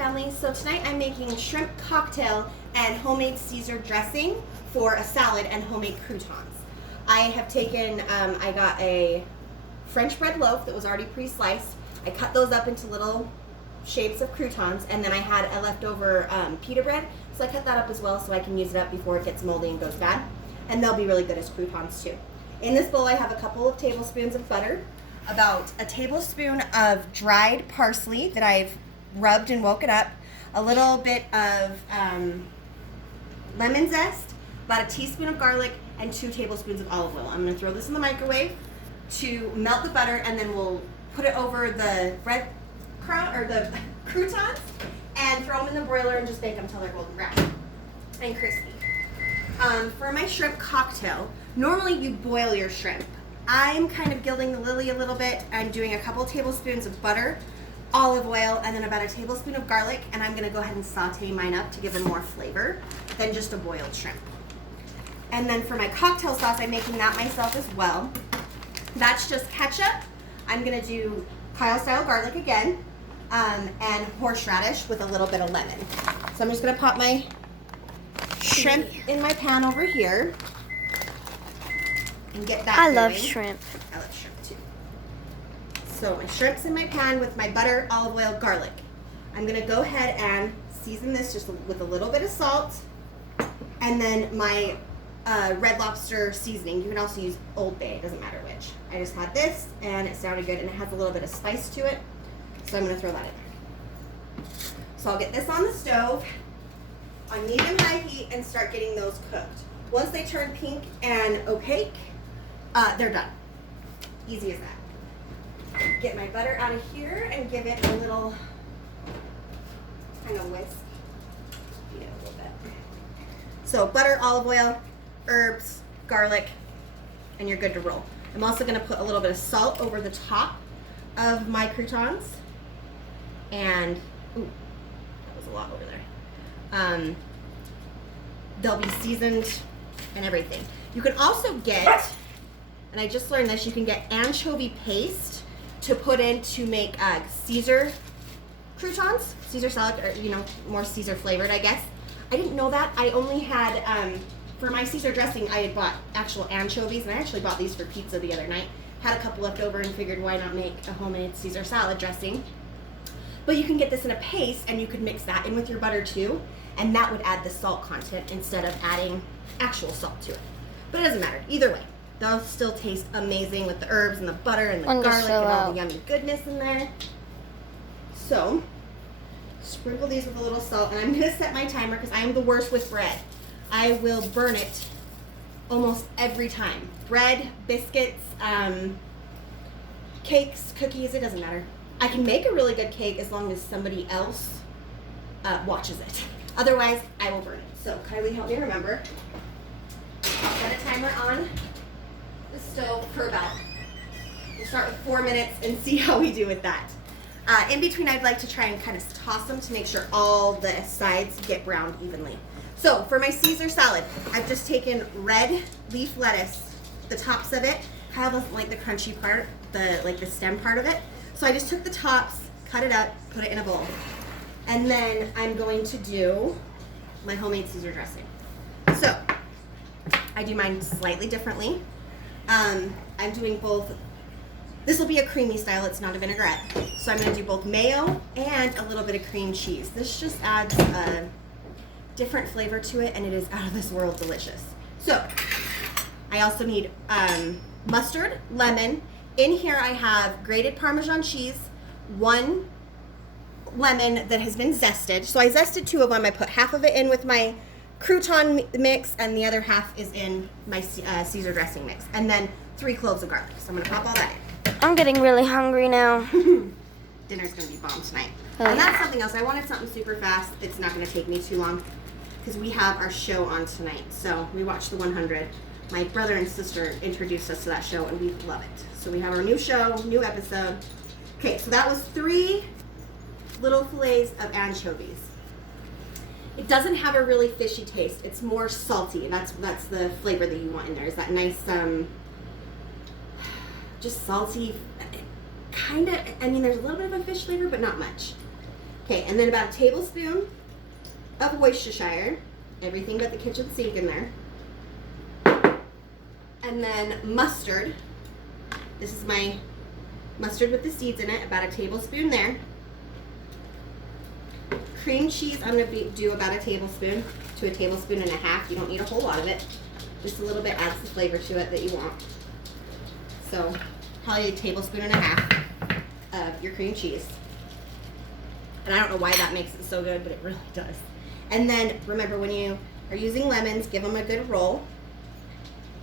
family. So tonight I'm making shrimp cocktail and homemade Caesar dressing for a salad and homemade croutons. I have taken, I got a French bread loaf that was already pre-sliced. I cut those up into little shapes of croutons, and then I had a leftover pita bread, so I cut that up as well so I can use it up before it gets moldy and goes bad. And they'll be really good as croutons too. In this bowl I have a couple of tablespoons of butter, about a tablespoon of dried parsley that I've rubbed and woken up, a little bit of lemon zest, about a teaspoon of garlic, and 2 tablespoons of olive oil. I'm going to throw this in the microwave to melt the butter, and then we'll put it over the the croutons and throw them in the broiler and just bake them until they're golden brown and crispy. For my shrimp cocktail, normally you boil your shrimp. I'm kind of gilding the lily a little bit. I'm doing a couple tablespoons of butter, olive oil, and then about a tablespoon of garlic, and I'm going to go ahead and saute mine up to give them more flavor than just a boiled shrimp. And then for my cocktail sauce, I'm making that myself as well. That's just ketchup. I'm going to do Kyle-style garlic again, and horseradish with a little bit of lemon. So I'm just going to pop my shrimp in my pan over here and get that I going. love shrimp. I love shrimp too. So my shrimp's in my pan with my butter, olive oil, garlic. I'm going to go ahead and season this just with a little bit of salt, and then my Red Lobster seasoning. You can also use Old Bay, it doesn't matter which. I just had this and it sounded good, and it has a little bit of spice to it, so I'm going to throw that in there. So I'll get this on the stove on medium-high heat and start getting those cooked. Once they turn pink and opaque, they're done. Easy as that. Get my butter out of here and give it a little kind of whisk. Yeah, a little bit. So butter, olive oil, herbs, garlic, and you're good to roll. I'm also going to put a little bit of salt over the top of my croutons. And, ooh, that was a lot over there. They'll be seasoned and everything. You can also get, and I just learned this, you can get anchovy paste to put in to make Caesar croutons, Caesar salad, or more Caesar flavored, I guess. I didn't know that. I only had, for my Caesar dressing, I had bought actual anchovies, and I actually bought these for pizza the other night. Had a couple left over and figured why not make a homemade Caesar salad dressing. But you can get this in a paste, and you could mix that in with your butter too, and that would add the salt content instead of adding actual salt to it. But it doesn't matter. Either way, they'll still taste amazing with the herbs and the butter and the garlic and all the yummy goodness in there. So, sprinkle these with a little salt, and I'm going to set my timer because I am the worst with bread. I will burn it almost every time. Bread, biscuits, cakes, cookies, it doesn't matter. I can make a really good cake as long as somebody else watches it. Otherwise, I will burn it. So, Kylie, help me remember. I'll set a timer on the stove for about, we'll start with 4 minutes and see how we do with that. In between, I'd like to try and kind of toss them to make sure all the sides get browned evenly. So, for my Caesar salad, I've just taken red leaf lettuce, the tops of it. Kyle doesn't like the crunchy part, the stem part of it. So I just took the tops, cut it up, put it in a bowl. And then I'm going to do my homemade Caesar dressing. So, I do mine slightly differently. I'm doing both, this will be a creamy style, it's not a vinaigrette. So I'm going to do both mayo and a little bit of cream cheese. This just adds a different flavor to it, and it is out of this world delicious. So, I also need mustard, lemon. In here I have grated Parmesan cheese, 1 lemon that has been zested. So I zested 2 of them. I put half of it in with my crouton mix, and the other half is in my Caesar dressing mix. And then 3 cloves of garlic. So I'm going to pop all that in. I'm getting really hungry now. Dinner's going to be bomb tonight. Oh, and that's yeah. something else. I wanted something super fast. It's not going to take me too long because we have our show on tonight. So we watched the 100. My brother and sister introduced us to that show, and we love it. So we have our new show, new episode. Okay, so that was 3 little fillets of anchovies. It doesn't have a really fishy taste. It's more salty, and that's the flavor that you want in there. Is that nice, just salty, kind of. I mean, there's a little bit of a fish flavor, but not much. Okay, and then about a tablespoon of Worcestershire, everything but the kitchen sink in there. And then mustard. This is my mustard with the seeds in it, about a tablespoon there. Cream cheese, I'm going to do about a tablespoon to a tablespoon and a half. You don't need a whole lot of it. Just a little bit adds the flavor to it that you want. So probably a tablespoon and a half of your cream cheese. And I don't know why that makes it so good, but it really does. And then remember, when you are using lemons, give them a good roll.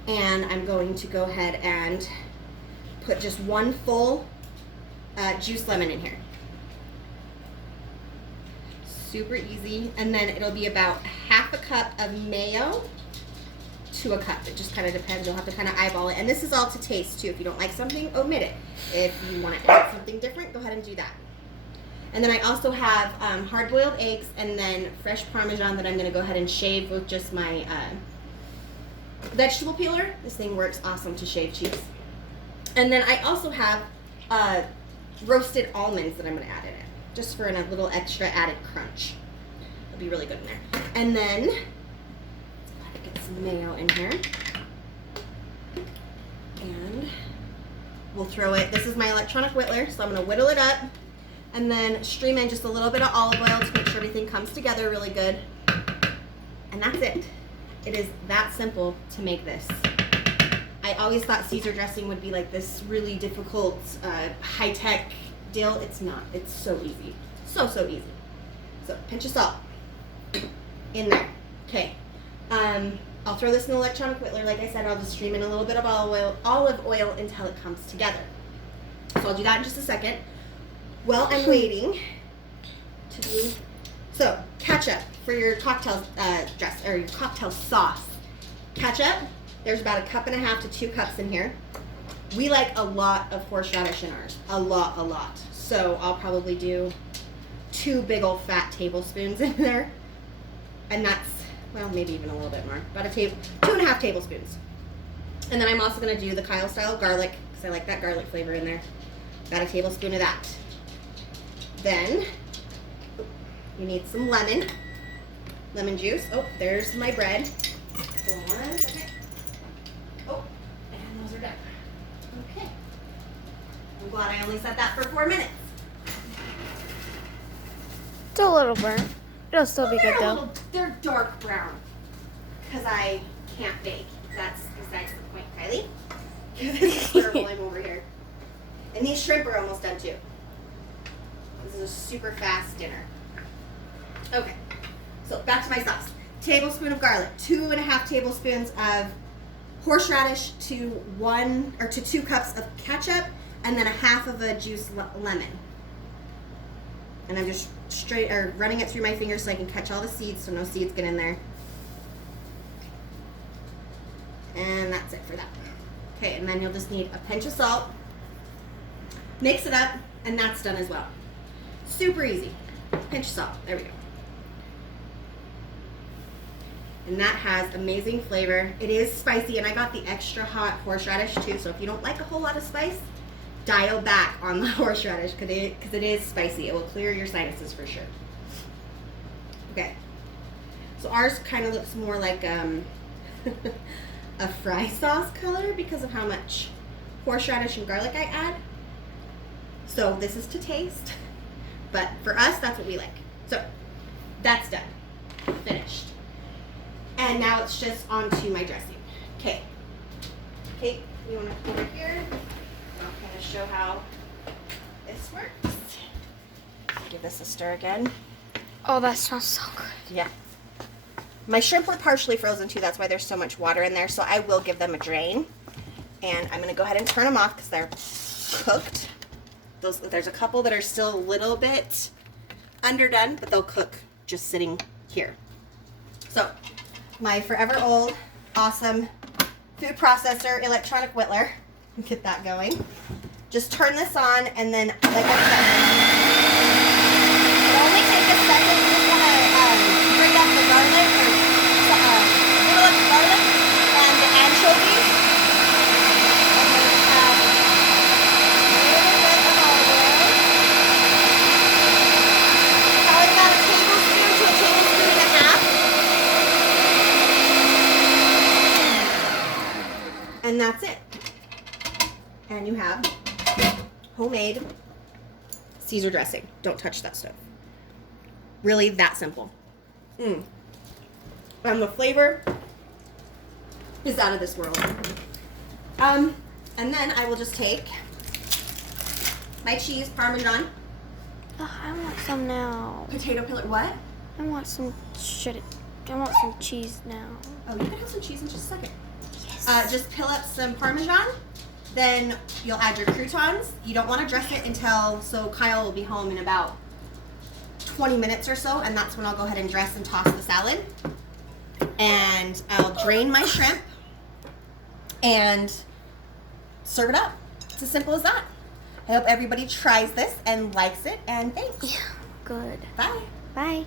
And I'm going to go ahead and put just one full juice lemon in here. Super easy. And then it'll be about half a cup of mayo to a cup. It just kind of depends. You'll have to kind of eyeball it. And this is all to taste too. If you don't like something, omit it. If you want to add something different, go ahead and do that. And then I also have hard-boiled eggs and then fresh Parmesan that I'm going to go ahead and shave with just my vegetable peeler. This thing works awesome to shave cheese. And then I also have roasted almonds that I'm going to add in it, just for a little extra added crunch. It'll be really good in there. And then let's go ahead and get some mayo in here. And we'll throw it. This is my electronic whittler, so I'm going to whittle it up and then stream in just a little bit of olive oil to make sure everything comes together really good. And that's it. It is that simple to make this. I always thought Caesar dressing would be like this really difficult, high-tech deal. It's not. It's so easy. So easy. So pinch of salt in there. Okay. I'll throw this in the electronic whittler. Like I said, I'll just stream in a little bit of olive oil until it comes together. So I'll do that in just a second. Well, I'm waiting to do, so ketchup for your cocktail dress, or your cocktail sauce. Ketchup, there's about 1.5 cups to 2 cups in here. We like a lot of horseradish in ours, a lot. So I'll probably do 2 big old fat tablespoons in there. And that's, well, maybe even a little bit more, about 2.5 tablespoons. And then I'm also gonna do the Kyle style garlic, because I like that garlic flavor in there. About a tablespoon of that. Then you need some lemon juice. Oh, there's my bread. Hold on a second. Oh, and those are done. Okay. I'm glad I only said that for 4 minutes. It's a little burnt. It'll still be good though. They're dark brown because I can't bake. That's besides the point, Kylie. This is terrible. I'm over here. And these shrimp are almost done too. This is a super fast dinner. Okay, so back to my sauce. Tablespoon of garlic, 2.5 tablespoons of horseradish to 1 or to 2 cups of ketchup, and then 1/2 of a juiced lemon. And I'm just running it through my fingers so I can catch all the seeds, so no seeds get in there. And that's it for that. Okay, and then you'll just need a pinch of salt. Mix it up, and that's done as well. Super easy. Pinch of salt. There we go. And that has amazing flavor. It is spicy, and I got the extra hot horseradish too, so if you don't like a whole lot of spice, dial back on the horseradish because it is spicy. It will clear your sinuses for sure. Okay. So ours kind of looks more like a fry sauce color because of how much horseradish and garlic I add. So this is to taste. But for us, that's what we like. So that's done. Finished. And now it's just onto my dressing. Okay. Kate, you want to come over here? I'll kind of show how this works. Give this a stir again. Oh, that smells so good. Yeah. My shrimp were partially frozen too. That's why there's so much water in there. So I will give them a drain. And I'm going to go ahead and turn them off because they're cooked. There's a couple that are still a little bit underdone, but they'll cook just sitting here. So my forever old, awesome food processor electronic whittler. Get that going. Just turn this on, and then, like I said, it'll only take a second. You just want to bring up the garlic, or griddle up the garlic and the anchovies. And then add a little bit of olive oil. that's it. And you have homemade Caesar dressing. Don't touch that stuff. Really that simple. And the flavor is out of this world. And then I will just take my cheese, Parmesan, Oh, I want some now. potato pellet. What? I want some cheese now. Oh, you can have some cheese in just a second. Yes. Just peel up some Parmesan. Then you'll add your croutons. You don't want to dress it so Kyle will be home in about 20 minutes or so, and that's when I'll go ahead and dress and toss the salad. And I'll drain my shrimp and serve it up. It's as simple as that. I hope everybody tries this and likes it, and thanks. Yeah. Good. Bye. Bye.